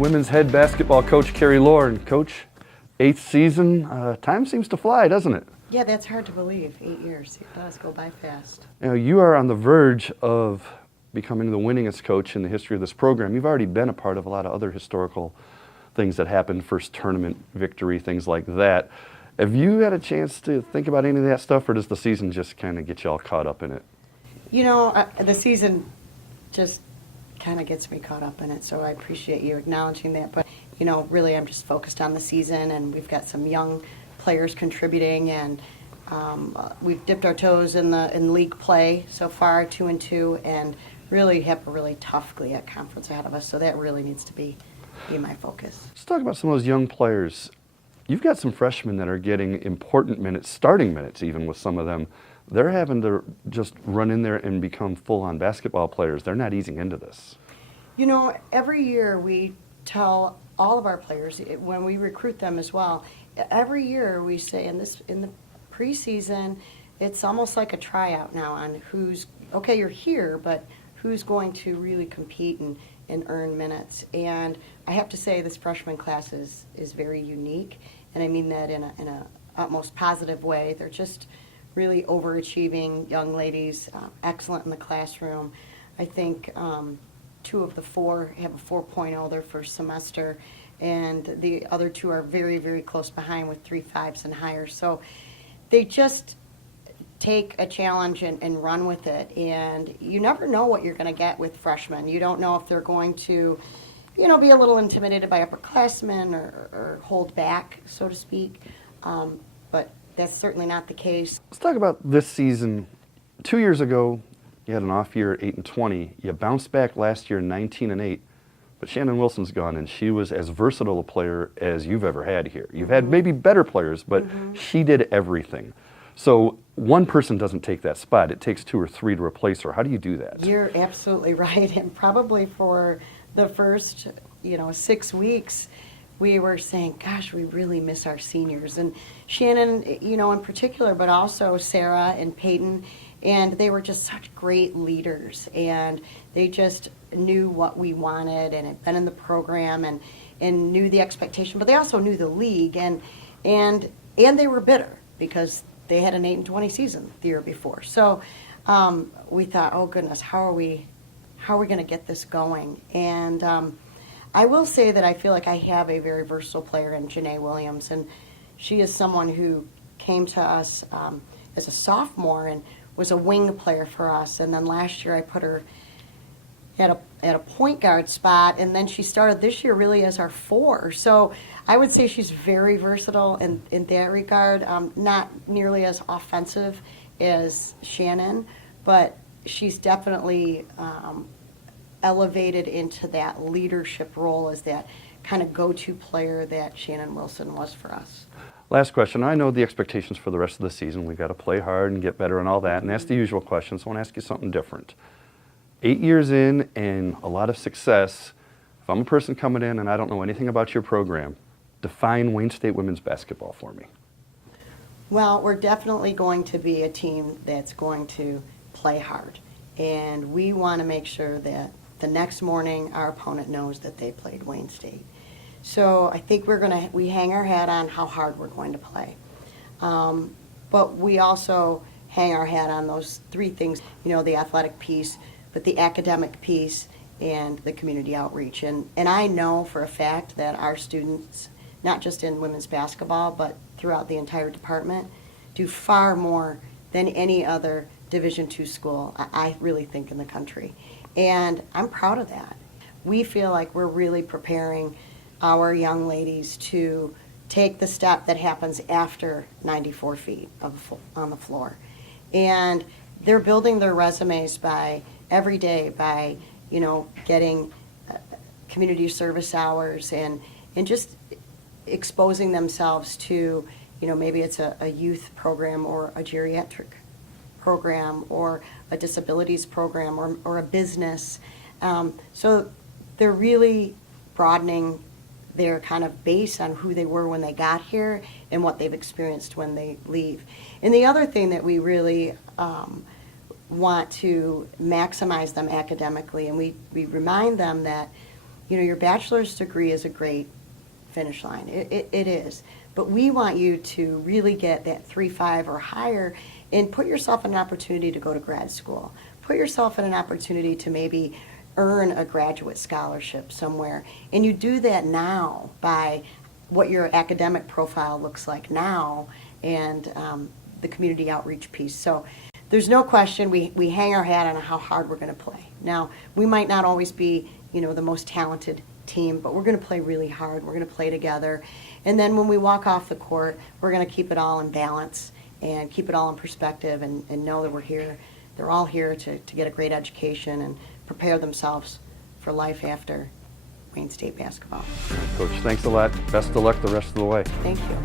Women's head basketball coach Carrie Lohr. And Coach, 8th season, time seems to fly, doesn't it? Yeah, that's hard to believe. 8 years. It does go by fast. You know, you are on the verge of becoming the winningest coach in the history of this program. You've already been a part of a lot of other historical things that happened, first tournament victory, things like that. Have you had a chance to think about any of that stuff, or does the season just kind of get you all caught up in it? You know, the season just kind of gets me caught up in it, so I appreciate you acknowledging that. But, you know, really I'm just focused on the season, and we've got some young players contributing, and we've dipped our toes in league play so far, 2-2, and really have a really tough GLIAC conference ahead of us, so that really needs to be my focus. Let's talk about some of those young players. You've got some freshmen that are getting important minutes, starting minutes even with some of them. They're having to just run in there and become full-on basketball players. They're not easing into this. You know, every year we tell all of our players, when we recruit them as well, every year we say in the preseason, it's almost like a tryout now on who's, okay, you're here, but who's going to really compete and earn minutes. And I have to say this freshman class is very unique, and I mean that in a utmost positive way. They're just really overachieving young ladies, excellent in the classroom. I think 2 of the 4 have a 4.0 their first semester, and the other 2 are very, very close behind with 3.5s and higher. So they just take a challenge and run with it, and you never know what you're going to get with freshmen. You don't know if they're going to, you know, be a little intimidated by upperclassmen or hold back, so to speak, but that's certainly not the case. Let's talk about this season. 2 years ago, you had an off year at 8-20. You bounced back last year 19-8, but Shannon Wilson's gone, and she was as versatile a player as you've ever had here. You've had maybe better players, but she did everything. So one person doesn't take that spot. It takes 2 or 3 to replace her. How do you do that? You're absolutely right, and probably for the first, 6 weeks, we were saying, gosh, we really miss our seniors. And Shannon, in particular, but also Sarah and Peyton, and they were just such great leaders, and they just knew what we wanted and had been in the program and knew the expectation, but they also knew the league, and they were bitter because they had an 8-20 season the year before. So we thought, oh goodness, how are we going to get this going? And I will say that I feel like I have a very versatile player in Janae Williams, and she is someone who came to us as a sophomore and was a wing player for us. And then last year I put her at a point guard spot, and then she started this year really as our 4. So I would say she's very versatile in that regard. Not nearly as offensive as Shannon, but she's definitely elevated into that leadership role as that kind of go-to player that Shannon Wilson was for us. Last question. I know the expectations for the rest of the season. We've got to play hard and get better and all that, and ask the usual questions. So I want to ask you something different. 8 years in and a lot of success. If I'm a person coming in and I don't know anything about your program, define Wayne State women's basketball for me. Well, we're definitely going to be a team that's going to play hard, and we want to make sure that the next morning our opponent knows that they played Wayne State. So I think we hang our hat on how hard we're going to play. But we also hang our hat on those 3 things, the athletic piece, but the academic piece and the community outreach. And I know for a fact that our students, not just in women's basketball, but throughout the entire department, do far more than any other Division II school, I really think, in the country. And I'm proud of that. We feel like we're really preparing our young ladies to take the step that happens after 94 feet on the floor. And they're building their resumes every day by, getting community service hours and just exposing themselves to, maybe it's a youth program or a geriatric program or a disabilities program or a business. So they're really broadening their kind of base on who they were when they got here and what they've experienced when they leave. And the other thing that we really want to maximize them academically, and we remind them that you know, your bachelor's degree is a great finish line. It is. But we want you to really get that 3.5 or higher and put yourself in an opportunity to go to grad school. Put yourself in an opportunity to maybe earn a graduate scholarship somewhere. And you do that now by what your academic profile looks like now and the community outreach piece. So there's no question we hang our hat on how hard we're going to play. Now, we might not always be, you know, the most talented team, but we're going to play really hard. We're going to play together. And then when we walk off the court, we're going to keep it all in balance and keep it all in perspective and know that we're here. They're all here to get a great education and prepare themselves for life after Wayne State basketball. Coach, thanks a lot. Best of luck the rest of the way. Thank you.